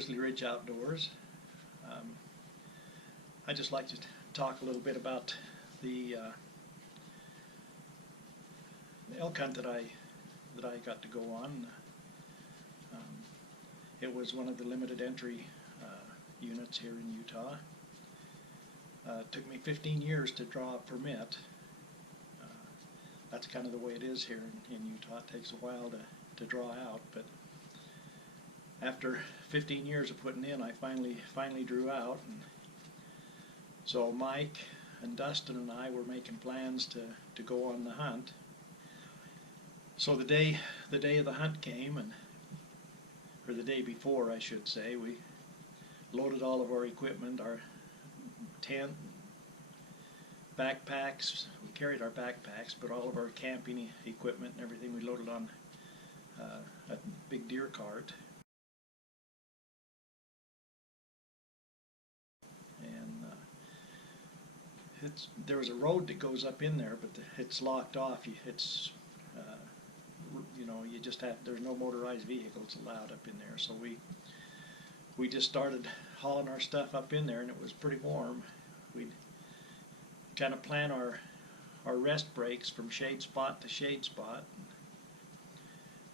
Grizzly Ridge Outdoors. I'd just like to talk a little bit about the elk hunt that I got to go on. It was one of the limited entry units here in Utah. It took me 15 years to draw a permit. That's kind of the way it is here in Utah. It takes a while to draw out, but after 15 years of putting in, I finally drew out. And so Mike and Dustin and I were making plans to go on the hunt. So the day of the hunt came, or the day before, I should say, we loaded all of our equipment, our tent, backpacks. We carried our backpacks, but all of our camping equipment and everything we loaded on a big deer cart. And there was a road that goes up in there, but it's locked off. It's you know, you just have, there's no motorized vehicles allowed up in there. So we just started hauling our stuff up in there, and it was pretty warm. We'd kind of plan our rest breaks from shade spot to shade spot.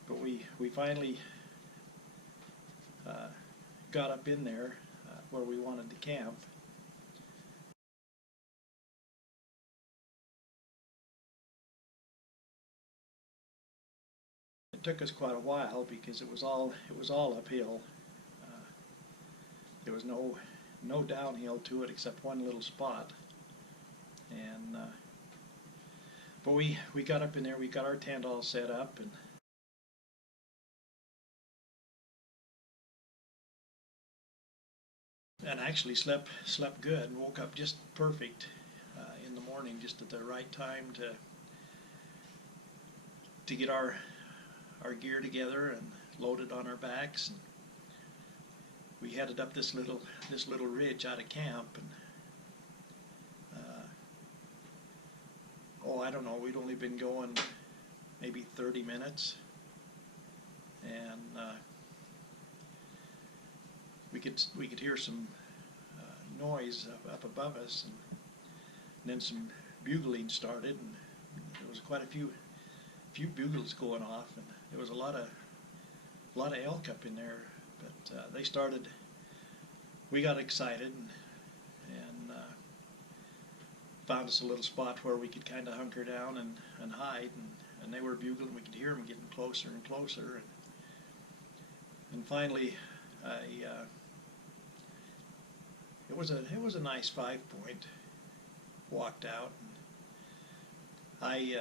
But we finally got up in there where we wanted to camp. It took us quite a while because it was all uphill. There was no downhill to it except one little spot. And but we got up in there. We got our tent all set up, and actually slept good and woke up just perfect in the morning, just at the right time to get our gear together and loaded on our backs. And we headed up this little ridge out of camp, and I don't know, we'd only been going maybe 30 minutes, and we could hear some noise up above us, and then some bugling started, and there was quite a few bugles going off, and there was a lot of elk up in there. But they started. We got excited and found us a little spot where we could kind of hunker down and hide, and they were bugling. We could hear them getting closer and closer, and finally, it was a nice 5-point. Walked out, and I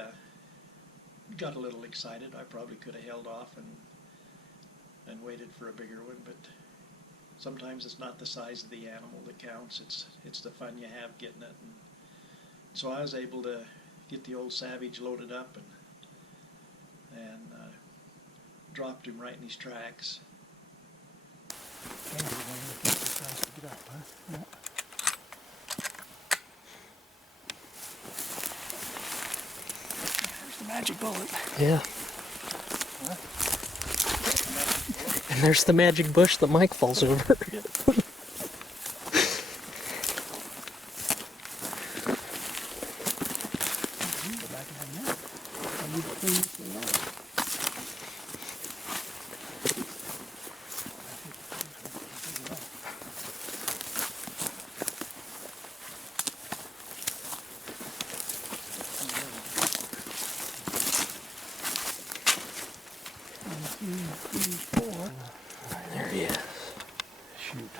got a little excited. I probably could have held off and waited for a bigger one, but sometimes it's not the size of the animal that counts. It's the fun you have getting it. And so I was able to get the old Savage loaded up and dropped him right in his tracks. There's the magic bullet. Yeah. Huh? And there's the magic bush that Mike falls over. There he is. Shoot.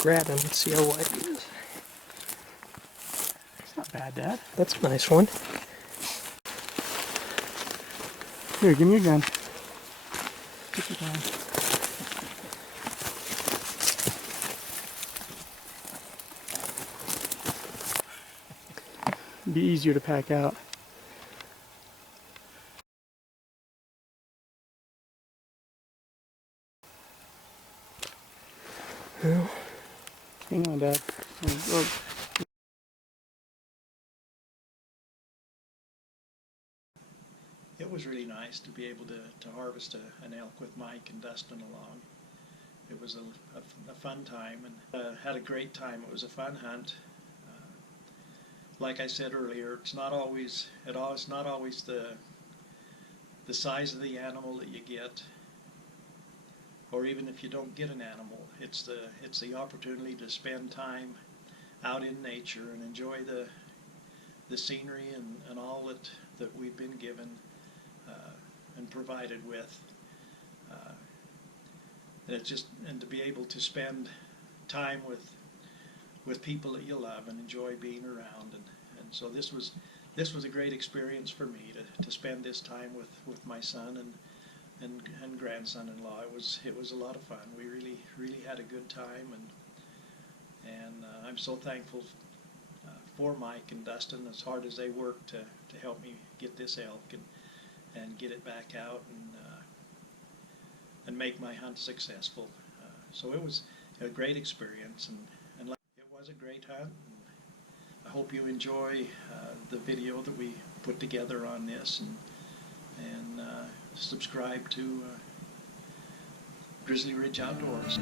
Grab him and see how wide he is. It's not bad, Dad. That's a nice one. Here, give me your gun. Take your time. It'd be easier to pack out. bad. It was really nice to be able to harvest an elk with Mike and Dustin along. It was a fun time, and had a great time. It was a fun hunt. Like I said earlier, it's not always the size of the animal that you get, or even if you don't get an animal, it's the opportunity to spend time out in nature and enjoy the scenery and all that we've been given and provided with. And to be able to spend time with people that you love and enjoy being around, and so this was a great experience for me to spend this time with my son and grandson-in-law. It was a lot of fun. We really had a good time, and I'm so thankful for Mike and Dustin, as hard as they worked to help me get this elk and get it back out and make my hunt successful. So it was a great experience, and it was a great hunt. I hope you enjoy the video that we put together on this, and subscribe to Grizzly Ridge Outdoors.